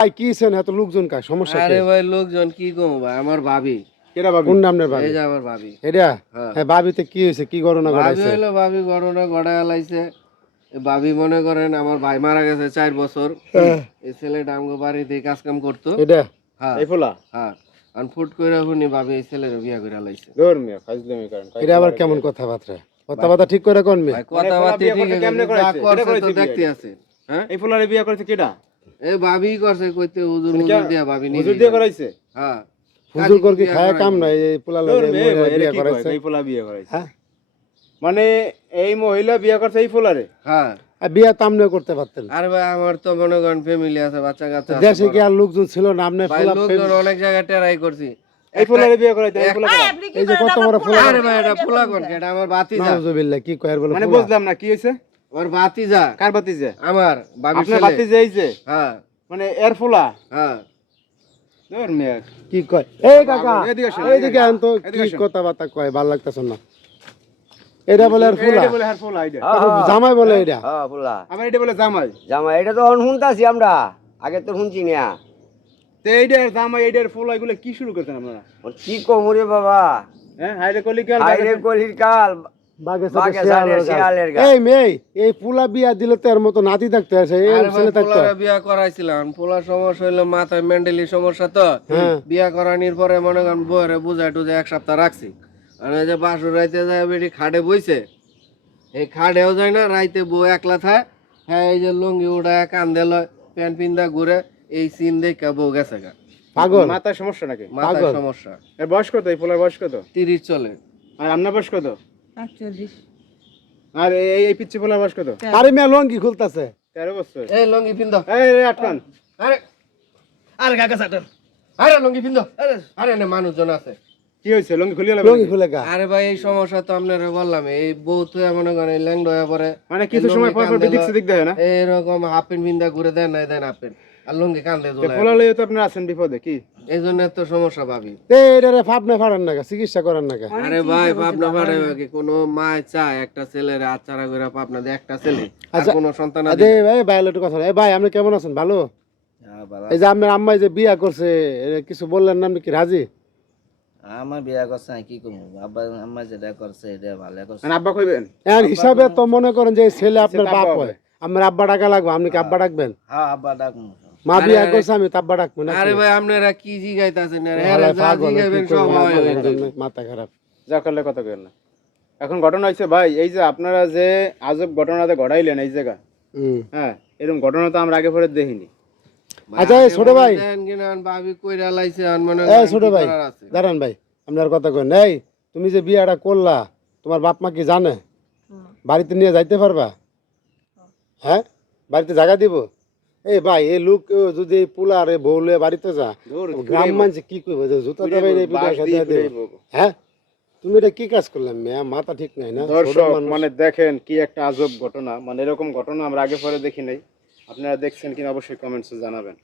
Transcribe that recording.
ভাই কি ছেন এত লোকজন কার সমস্যা কি? আরে ভাই লোকজন কি কম ভাই, আমার ভাবি। কেডা ভাবি? কোন নামের ভাবি? এই যে আমার ভাবি। এটা হ্যাঁ। হ্যাঁ ভাবিতে কি হইছে, কি ঘটনা ভাবি ঘটাইছে? হইলো ভাবি ঘটনা ঘটায় লাইছে। ভাবি মনে করেন আমার ভাই মারা গেছে 4 বছর। এই ছেলেটা আমগো বাড়িতে কাজ কাম করতো। এটা হ্যাঁ এই ফুলা হ্যাঁ আনফুট কইরা শুনি ভাবি এই ছেলের বিয়া কইরা লাইছে। দূর মিয়া ফাজলামি করেন। এটা আবার কেমন কথাবার্তা ঠিক করে কোন মে? ভাই কথাবার্তা ঠিক কেমনে আছে, যা করাইছে? করছে তো দেখতে আছে। হ্যাঁ এই ফুলারে বিয়া করেছে কেডা? এই ভাবি করছে কইতে হুজুর মুজুর দিয়া ভাবি নিজে। হুজুর দিয়ে করাইছে? হ্যাঁ হুজুর কর কি খায় কাম নাই, এই পোলা দূর লাগে মিয়া, ভাই, এরা বিয়া কি করাইছে। কয়? এই ফুলা বিয়া করাইছে। হ্যাঁ মানে এই মহিলা বিয়া করছে এই ফুলারে? হ্যাঁ। আর বিয়া তামনে করতে পারতেন। আরে ভাই আমার তো মনে করেন ফ্যামিলি আছে, বাচ্চা কাচ্চা আছে। দেশে কি আর লোকজন ছিল না? আপনি ভাই ফুলা লোকজন অনেক জায়গায় ট্রাই করছি। এই ফুলারে বিয়া করাইছে এই ফুলা? এই যে কত বড় ফুলা। আরে ভাই এটা ফুলা কোন এটা আমার ভাতিজা। নাউজুবিল্লাহ কি কয় আর বলে মানে ফুলা? বুঝলাম না কি হইছে? আমার ভাতিজা। কার বাতিজে? আমার ভাবি আপনার ছেলে। বাতিজে এই যে? হ্যাঁ মানে এর ফুলা? হ্যাঁ। দূর মিয়া। কি কয়? এই কাকা এদিকে আসেন, এইদিকে আন তো, এদিকে কি আসেন। কথাবার্তা কয় ভাল লাগতেছ না। এটা বলে আর ফুলা? এটা বলে আর ফুলা এটা। জামাই বলে এটা? হ্যাঁ ফুলা আবার এটা বলে জামাই। জামা এটা তো শুনতাছি আমরা, আগে তো শুনছি না। তো এইটার জামাই এইটার ফুলা এগুলো কি শুরু করছেন আপনারা? কি কমরে বাবা, হ্যাঁ হাইরে কলিকাল হাইরে কলির কাল, বাগে বাগে সাথে সাথে শিয়ালের গাল। এই মেয়ে এই পুলা বিয়া দিলে তো এর মতো নাতি থাকতে আছে, এই আরে ভাই ছেলে থাকতো। পোলারে বিয়া করাইছিলাম। পোলার সমস্যা হইলো মাথায় মেন্টালি সমস্যা তো। হ্যাঁ। বিয়া করানির পরে মনে করেন বউরে বুঝাই টুঝাই 1 সপ্তাহ রাখছি। আর ওই যে বাসুর রাইতে যায় বেটি খাটে বইছে, এই খাটেও যায় না, রাইতে বউ একলা থাকে। হ্যাঁ এই যে লুঙ্গি উড়ায় কান্দে লয়, প্যান্ট পিন্দা ঘুরে, এই সিন দেখে বউ গেছে গা। পাগল মাথার সমস্যা নাকি? মাথায় পাগল। সমস্যা। এর বয়স কত? এই ফুলার বয়স কত? 30 চলে। আর আপনার বয়স কত? 48 আর এই পিচ্ছি ফুলার বয়স কত? আরে মেয়ে লঙ্গি খুলতাছে। 13 বছর। এই লুঙ্গি পিন্দ। এই আটকান। আরে আরে কাকা সাটন। আরে লুঙ্গি পিন্দ। আরে না মানুষজন আছে। কি হয়েছে? লঙ্গি খুলিয়ে লঙ্গি খুলে গা। আরে ভাই এই সমস্যা তো আপনারা বললাম, এই বউ তো মনে করেন ল্যাংড হয়ে পড়ে। মানে কিছু সময় পর পর বিদিক সিদিক দেয় না? এইরকম হাফ প্যান্ট পিন্দা ঘুরে দেন নাই দেন হাফ প্যান্ট আর লুঙ্গি কান্দে ঝোলায়। ফুলা লইয়ে তো আপনারা আছেন বিপদে কি? এই জন্য তো সমস্যা ভাবি। এই এটারে ফাপনে ফাড়ান না, চিকিৎসা করেন না। আরে ভাই পাবনা পারে কি কোনো মা চায় একটা ছেলের আচারা করে পাবনা দে একটা ছেলে আর আচ্ছা, কোনো সন্তান আরে ভাই ভাই একটু কথা না। এই ভাই আপনি কেমন আছেন? ভালো? এই যে আপনার আম্মাই যে বিয়া করছে, কিছু বললেন না, আপনি কি রাজি? আমার বিয়া করছে কি করবো, আব্বা আম্মা যেটা করছে এটা ভালো করছে। মানে আব্বা কইবেন? এর হিসাবে তো মনে করেন যে এই ছেলে আপনার সেটা বাপ আব্বা হয়, আমার আব্বা ডাকা লাগবে, আপনি কি আব্বা ডাকবেন? হ্যাঁ আব্বা ডাকবো। মা বিয়া করছে আমি তো আব্বা ডাকবো না। আরে ভাই আপনারা কি জিগাইতাছেন? আরে যা জিগাইবেন সব হয় মাথা খারাপ। যা করলে কথা কইেন না। এখন ঘটনা হইছে ভাই, এই যে আপনারা যে আজব ঘটনাতে ঘটাইলেন এই জায়গা, হ্যাঁ এরকম ঘটনা তো আমরা আগে পরে দেখিনি। আচ্ছা এই ছোট ভাই, ভাবি কইরা লাইছে আর মনে এই ছোট ভাই দাঁড়ান ভাই, আপনার কথা কইন। এই তুমি যে বিয়াটা করলা, তোমার বাপ মা কি জানে? বাড়িতে নিয়ে যাইতে পারবা? হ্যাঁ বাড়িতে জায়গা দিব? এই ভাই এই লোক যদি এই পোলা আর বউলে বাড়িতে যা, গ্রাম মানুষ কি কইবে যে জুতা দেবে এই পিঠা সাথে দেবে? হ্যাঁ তুমি এটা কি কাজ করলাম মেয়া, মাথা ঠিক নাই না? দর্শক মানে দেখেন কি একটা আজব ঘটনা, মানে এরকম ঘটনা আমরা আগে পরে দেখি নাই। আপনারা দেখছেন কিনা অবশ্যই কমেন্টসে জানাবেন।